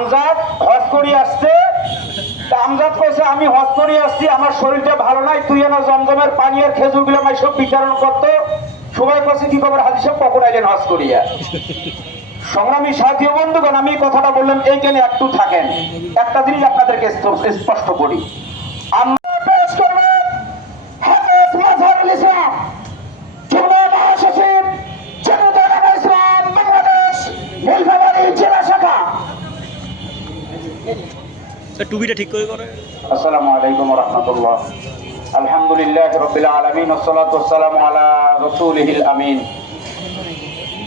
আমজাদ হজ করি আসছে। আমজাদ কইছে আমি হজ করি আসছি, আমার শরীরটা ভালো নাই, তুই এনে জমজমের পানি আর খেজুর গুলো মাই সব বিতরণ করতো। সবাই কইছে কি খবর হাজি সাহেব কখন আইলেন হজ করিয়া? সংগ্রামী সাথী ও বন্ধুগণ, আমি কথাটা বললাম এইখানে একটু থাকেন, একটা জিনিস আপনাদেরকে স্পষ্ট করি। আমরা পেশ করব হাফেজ মাজহারুল ইসলাম, যুগ্ম মহাসচিব জামায়াতে ইসলাম বাংলাদেশ নীলফামারী জেলা শাখা। টুপিটা ঠিক করে। আসসালামু আলাইকুম ওয়া রাহমাতুল্লাহ। আলহামদুলিল্লাহি রাব্বিল আলামিন ওয়াস সালাতু ওয়াস সালামু আলা রাসূলিহিল আমিন।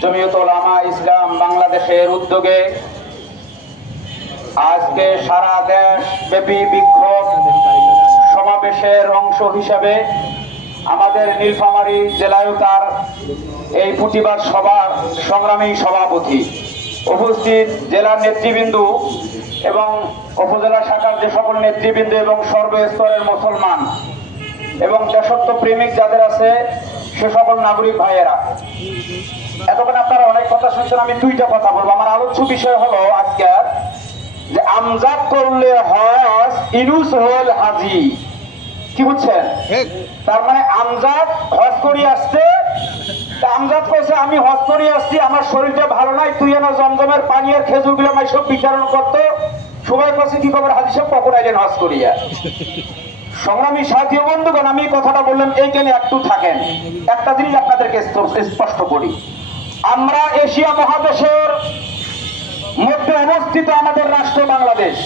জমিয়তুল উলামা ইসলাম বাংলাদেশের উদ্যোগে আজকে সারা দেশ ব্যাপী বিক্ষোভ সমাবেশের অংশ হিসাবে আমাদের নীলফামারী জেলায় তার এই প্রতিবাদ সভার সংগ্রামী সভাপতি উপস্থিত জেলার নেতৃবৃন্দ এবং উপজেলা শাখার যে সকল নেতৃবৃন্দ এবং সর্বস্তরের মুসলমান এবং দেশত্ব প্রেমিক যাদের আছে সে সকল নাগরিক ভাইয়েরা, এতক্ষণ আপনারা অনেক কথা শুনছেন, আমি দুইটা কথা বলবো। আমার আলোচ্য বিষয় হলো আজকের যে আমজাদ করলে হজ, ইনুস হল হাজি। কি বুঝছেন? তার মানে আমজাদ হজ করি আসছে, আমজাদ কইছে আমি হজ করি আসছি, আমার শরীরটা ভালো নাই, তুই এনে জমজমের পানি আর খেজুর গুলো মাই সব বিতরণ করতো। সবাই কইছে কি খবর হাজি সাহেব কখন আইলেন হজ করিয়া? সংগ্রামী সাথী ও বন্ধুগণ, আমি কথাটা বললাম এইখানে একটু থাকেন, একটা জিনিস আপনাদেরকে স্পষ্ট করি। আমরা এশিয়া মহাদেশের মধ্যে অবস্থিত আমাদের রাষ্ট্র বাংলাদেশ।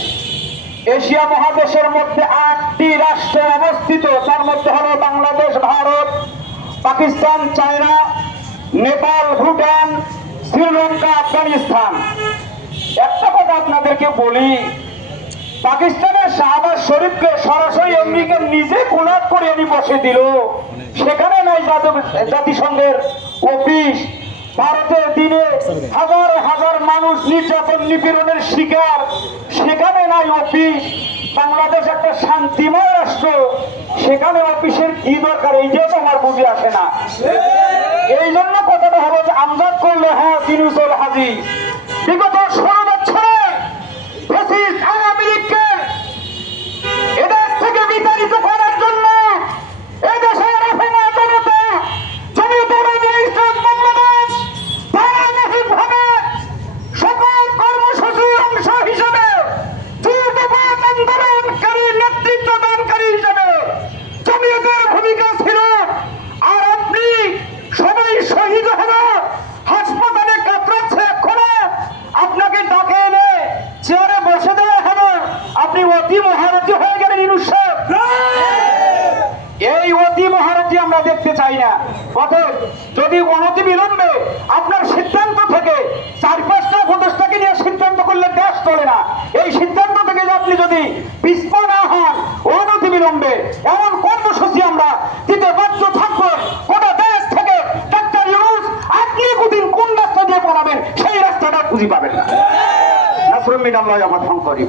এশিয়া মহাদেশের মধ্যে 8টি রাষ্ট্র অবস্থিত, তার মধ্যে হলো বাংলাদেশ, ভারত, পাকিস্তান, চায়না, নেপাল, ভুটান, শ্রীলঙ্কা, আফগানিস্তান। একটা কথা আপনাদেরকে বলি, পাকিস্তানের শাহবাজ শরীফকে সরাসরি আমেরিকা নিজে কোলাপ করে এনে বসে দিল, সেখানে নাই জাতিসংঘের অফিস। ভারতের দিনে হাজার হাজার মানুষ নির্যাতন নিপীড়নের শিকার, সেখানে নাই অফিস। বাংলাদেশ একটা শান্তিময় রাষ্ট্র, সেখানে অফিসের কি দরকার? এইটাও তো আমার বুঝে আসে না। এই জন্য কথাটা হলো যে আমজাদ করলে হ্যাঁ ইনুস হল হাজি। বিগত 16 বছরে আওয়ামী লীগকে এদেশ থেকে বিতাড়িত করার জন্য এদেশের জমিয়তুল উলামা ইসলাম বাংলাদেশ ধারাবাহিকভাবে সকল কর্মসূচির অংশ হিসেবে যুদ্ধপথ আন্দোলনকারী নেতৃত্বদানকারী হিসেবে জমিয়তের ভূমিকা ছিল। আর আপনি সবাই শহীদ হলো, হাসপাতালে কাতরাচ্ছে, এক্ষণে আপনাকে ডাকে এনে চেয়ারে বসে দেওয়া হলো, আপনি অতি মহারথী হয়ে গেলেন ইনুস সাহেব। এই অতি মহারথী আমরা দেখতে চাই না। অতএব যদি অনতি বিলম্বে আপনার সিদ্ধান্ত থেকে 4-5টা উপদেষ্টাকে নিয়ে সিদ্ধান্ত করলে দেশ চলে না, এই সিদ্ধান্ত থেকে আপনি যদি পিছপা না হন, অনতি বিলম্বে এমন কর্মসূচি আমরা দিতে বাধ্য থাকবো। গোটা দেশ থেকে ডাক্তার ইউনূস আপনি কোন রাস্তা দিয়ে পড়াবেন, সেই রাস্তাটা খুঁজে পাবেন না। নাসরুল মিনাল্লাহ আমার করি।